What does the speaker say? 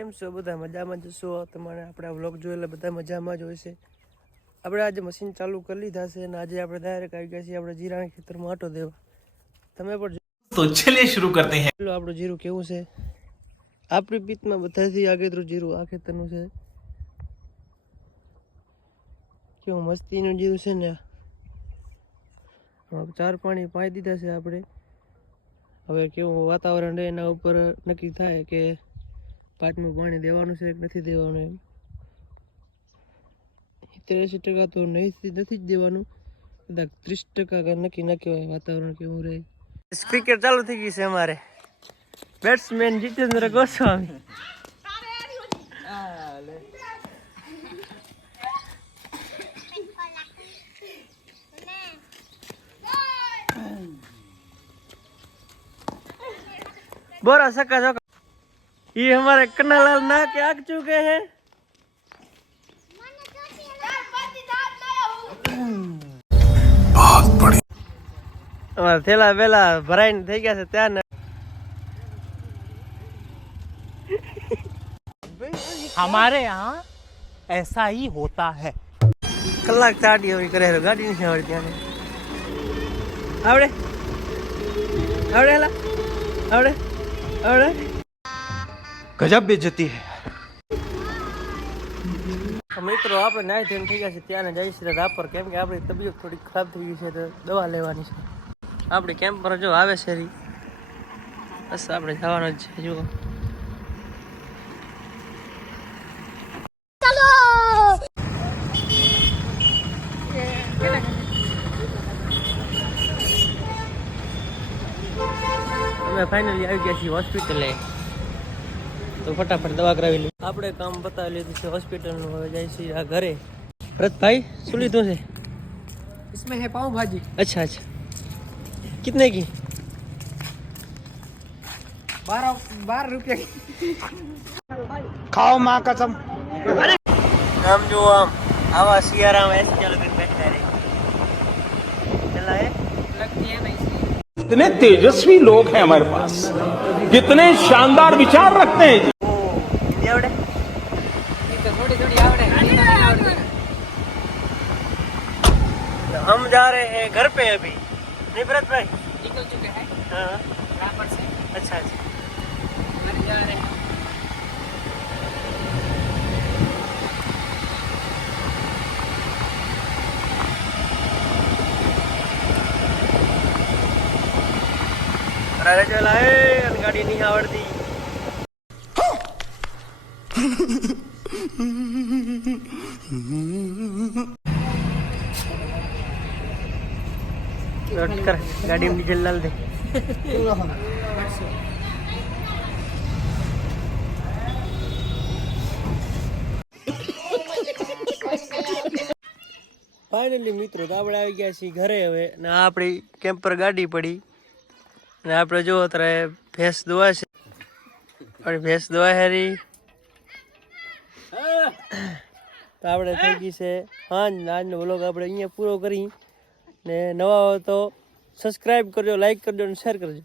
કેમ છો બધા મજામાં જશો? તમારે આપણા વ્લોગ જોયેલા બધા મજામાં જ હોય છે. આપણે આજે મશીન ચાલુ કરી લીધા છે અને આજે આપણે ડાયરેક્ટ આવી ગયા છીએ આપણે જીરાના ખેતરમાં આટો દેવા. તમે પણ તો ચલિए शुरू करते हैं. ચલો આપણું જીરું કેવું છે. આપણી પીતમાં બધાથી આગેતરું જીરું આ ખેતરનું છે. કેવું મસ્તીનું જીરું છે ને. ચાર પાણી પાઈ દીધા છે આપણે. હવે કેવું વાતાવરણ રહે એના ઉપર નક્કી થાય કે પાંચમું પાણી દેવાનું છે કે નથી દેવાનું. એમ 83% તો નથી જ દેવાનું, કદાચ 30% નક્કી ના કહેવાય વાતાવરણ કેવું રહે. સ્પીકર ચાલુ થઈ ગઈ છે અમારે. બેટ્સમેન જીતેન્દ્ર ગોસ્વામી. बोरा सका जो ये हमारे कन्नालाल ना के आग चुके हैं. बहुत बड़ी हमारा थैला वेला भराई થઈ ગયા છે ત્યાં ને हमारे यहाँ ऐसा ही होता है. કલાક ચાડી હોય કરે ગાડી નહીં આવડતી આને. આવડે આવડે લા આવડે આવડે. गजब बेइज्जती है. મિત્રો આપણે નાઈ ધોઈને થઈ ગયા છે ત્યાં જઈશું રાપર, કેમ કે આપણી તબિયત થોડી ખરાબ થઈ ગઈ છે તો દવા લેવાની છે. આપણી કેમ્પ પર જો આવે છે રી, બસ આપણે જવાનું જ છે. જુઓ અમે ફાઇનલી આવી ગયા છીએ હોસ્પિટલે, તો ફટાફટ દવા કરાવી લઈએ. આપણે કામ બતાવી લીધું છે હોસ્પિટલનું, હવે જાય છે આ ઘરે. ભરતભાઈ શું લીધું છે? इसमें है पाव भाजी. अच्छा अच्छा, कितने की? 12 रुपये की. खाओ माँ कसम. આમ જો આમ આવા શિયાળામાં એસી ચાલુ કરી બેઠા રહે. ચલા એ लगती है ना इसलिए. इतने तेजस्वी लोग हैं हमारे पास, कितने शानदार विचार रखते हैं. ઓ હિન્દી આવડે? ये तो थोड़ी थोड़ी आवड़े. नहीं तो नहीं आवड़ती. तो हम जा रहे हैं घर पे अभी, नहीं भरत भाई? निकल चुके हैं हाँ रापड़ से. अच्छा अच्छा. घर जा रहे हैं. અરે ચલા એ ગાડી નહીં આવડતી. कर गाड़ी में डीजल डाल दे. ફાઇનલી મિત્રો તો આપણે આવી ગયા છીએ ઘરે હવે, ને આપણી કેમ્પ પર ગાડી પડી ને આપણે જો અત્યારે ભેંસ દોવા છે. ભેંસ દોવા હેરી તો આપણે થઈ ગઈ છે હાંજ. આજનો વ્લોગ આપણે અહીંયા પૂરો કરી, ને નવા હોય તો સબસ્ક્રાઈબ કરજો, લાઈક કરજો અને શેર કરજો.